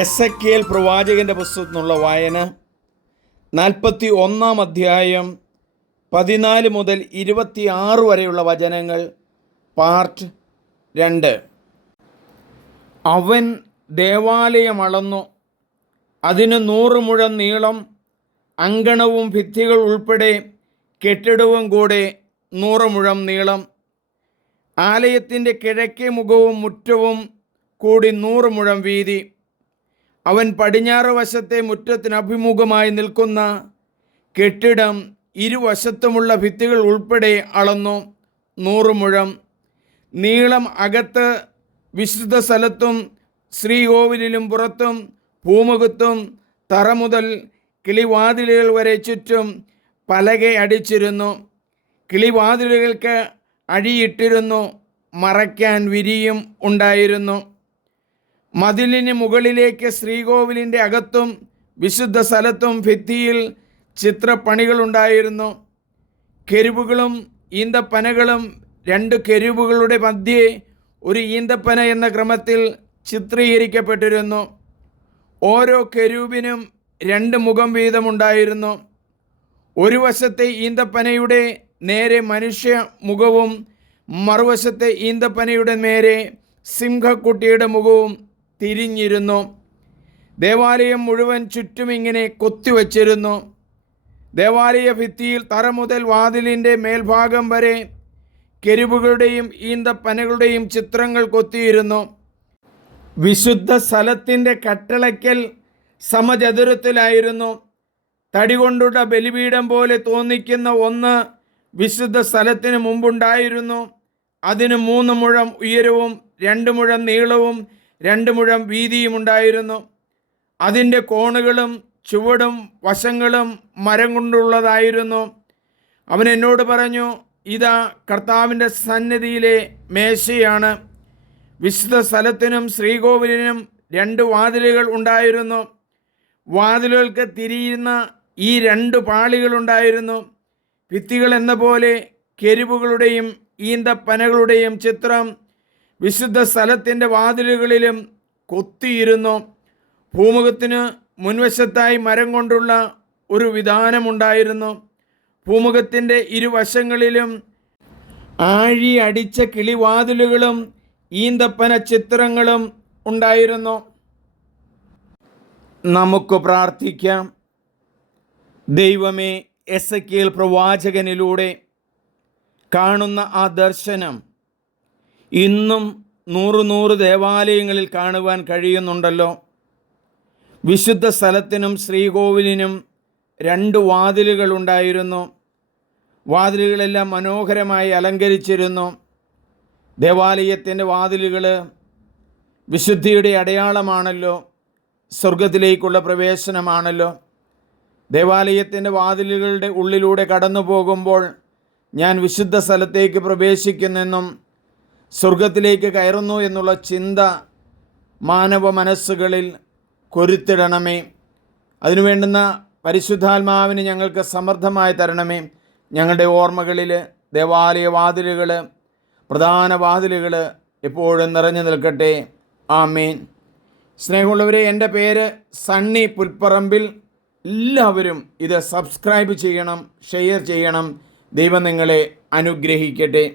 Ezekiel പ്രവാചകൻ്റെ പുസ്തകത്തിൽ നിന്നുള്ള വായന 41 അധ്യായം 14 മുതൽ 26 വരെയുള്ള വചനങ്ങൾ, പാർട്ട് 2. അവൻ ദേവാലയം അളന്നു. അതിന് 100 മുഴം നീളം, അങ്കണവും ഭിത്തികൾ ഉൾപ്പെടെ കെട്ടിടവും കൂടെ 100 മുഴം നീളം. ആലയത്തിൻ്റെ കിഴക്കേ മുഖവും മുറ്റവും കൂടി 100 മുഴം വീതി. അവൻ പടിഞ്ഞാറ് വശത്തെ മുറ്റത്തിന് അഭിമുഖമായി നിൽക്കുന്ന കെട്ടിടം ഇരുവശത്തുമുള്ള ഭിത്തികൾ ഉൾപ്പെടെ അളന്നു 100 മുഴം നീളം. അകത്ത് വിശുദ്ധ സ്ഥലത്തും ശ്രീകോവിലിലും പുറത്തും പൂമുഖത്തും തറ മുതൽ കിളിവാതിലുകൾ വരെ ചുറ്റും പലക അടിച്ചിരുന്നു. കിളിവാതിലുകൾക്ക് അഴിയിട്ടിരുന്നു. മറയ്ക്കാൻ വിരിയും ഉണ്ടായിരുന്നു. മതിലിന് മുകളിലേക്ക് ശ്രീകോവിലിൻ്റെ അകത്തും വിശുദ്ധ സ്ഥലത്തും ഭിത്തിയിൽ ചിത്രപ്പണികളുണ്ടായിരുന്നു. കെരുബുകളും ഈന്തപ്പനകളും 2 കെരുബുകളുടെ മധ്യേ ഒരു ഈന്തപ്പന എന്ന ക്രമത്തിൽ ചിത്രീകരിക്കപ്പെട്ടിരുന്നു. ഓരോ കെരൂബിനും 2 മുഖം വീതമുണ്ടായിരുന്നു. ഒരു വശത്തെ ഈന്തപ്പനയുടെ നേരെ മനുഷ്യ മുഖവും മറുവശത്തെ ഈന്തപ്പനയുടെ നേരെ സിംഹക്കുട്ടിയുടെ മുഖവും തിരിഞ്ഞിരുന്നു. ദേവാലയം മുഴുവൻ ചുറ്റും ഇങ്ങനെ കൊത്തിവച്ചിരുന്നു. ദേവാലയ ഭിത്തിയിൽ തറ മുതൽ വാതിലിൻ്റെ മേൽഭാഗം വരെ കെരുബുകളുടെയും ഈന്തപ്പനകളുടെയും ചിത്രങ്ങൾ കൊത്തിയിരുന്നു. വിശുദ്ധ സ്ഥലത്തിൻ്റെ കട്ടളയ്ക്കൽ സമചതുരത്തിലായിരുന്നു. തടി കൊണ്ടുള്ള ബലിപീഠം പോലെ തോന്നിക്കുന്ന ഒന്ന് വിശുദ്ധ സ്ഥലത്തിന് മുമ്പുണ്ടായിരുന്നു. അതിന് 3 മുഴം ഉയരവും 2 മുഴം നീളവും 2 മുഴം വീതിയും ഉണ്ടായിരുന്നു. അതിൻ്റെ കോണുകളും ചുവടും വശങ്ങളും മരം കൊണ്ടുള്ളതായിരുന്നു. അവൻ എന്നോട് പറഞ്ഞു, ഇതാ കർത്താവിൻ്റെ സന്നിധിയിലെ മേശയാണ്. വിശുദ്ധ സ്ഥലത്തിനും ശ്രീകോവിലിനും 2 വാതിലുകൾ ഉണ്ടായിരുന്നു. വാതിലുകൾക്ക് തിരിയുന്ന ഈ 2 പാളികളുണ്ടായിരുന്നു. ഭിത്തികൾ എന്ന പോലെ കെരുബുകളുടെയും ഈന്തപ്പനകളുടെയും ചിത്രം വിശുദ്ധ സ്ഥലത്തിൻ്റെ വാതിലുകളിലും കൊത്തിയിരുന്നു. പൂമുഖത്തിന് മുൻവശത്തായി മരം കൊണ്ടുള്ള ഒരു വിധാനമുണ്ടായിരുന്നു. പൂമുഖത്തിൻ്റെ ഇരുവശങ്ങളിലും ആഴി അടിച്ച കിളിവാതിലുകളും ഈന്തപ്പന ചിത്രങ്ങളും ഉണ്ടായിരുന്നു. നമുക്ക് പ്രാർത്ഥിക്കാം. ദൈവമേ, എസെക്കിയേൽ പ്രവാചകനിലൂടെ കാണുന്ന ആ ദർശനം ഇന്നും 100 ദേവാലയങ്ങളിൽ കാണുവാൻ കഴിയുന്നുണ്ടല്ലോ. വിശുദ്ധ സ്ഥലത്തിനും ശ്രീകോവിലിനും 2 വാതിലുകൾ ഉണ്ടായിരുന്നു. വാതിലുകളെല്ലാം മനോഹരമായി അലങ്കരിച്ചിരുന്നു. ദേവാലയത്തിൻ്റെ വാതിലുകൾ വിശുദ്ധിയുടെ അടയാളമാണല്ലോ, സ്വർഗത്തിലേക്കുള്ള പ്രവേശനമാണല്ലോ. ദേവാലയത്തിൻ്റെ വാതിലുകളുടെ ഉള്ളിലൂടെ കടന്നു പോകുമ്പോൾ ഞാൻ വിശുദ്ധ സ്ഥലത്തേക്ക് പ്രവേശിക്കുന്നെന്നും സ്വർഗത്തിലേക്ക് കയറുന്നു എന്നുള്ള ചിന്ത മാനവ മനസ്സുകളിൽ കൊരുത്തിടണമേ. അതിനുവേണ്ടുന്ന പരിശുദ്ധാത്മാവിന് ഞങ്ങൾക്ക് സമൃദ്ധമായി തരണമേ. ഞങ്ങളുടെ ഓർമ്മകളിൽ ദേവാലയ വാതിലുകൾ, പ്രധാന വാതിലുകൾ എപ്പോഴും നിറഞ്ഞു നിൽക്കട്ടെ. ആമേൻ. സ്നേഹമുള്ളവരെ, എൻ്റെ പേര് സണ്ണി പുൽപ്പറമ്പിൽ. എല്ലാവരും ഇത് സബ്സ്ക്രൈബ് ചെയ്യണം, ഷെയർ ചെയ്യണം. ദൈവം നിങ്ങളെ അനുഗ്രഹിക്കട്ടെ.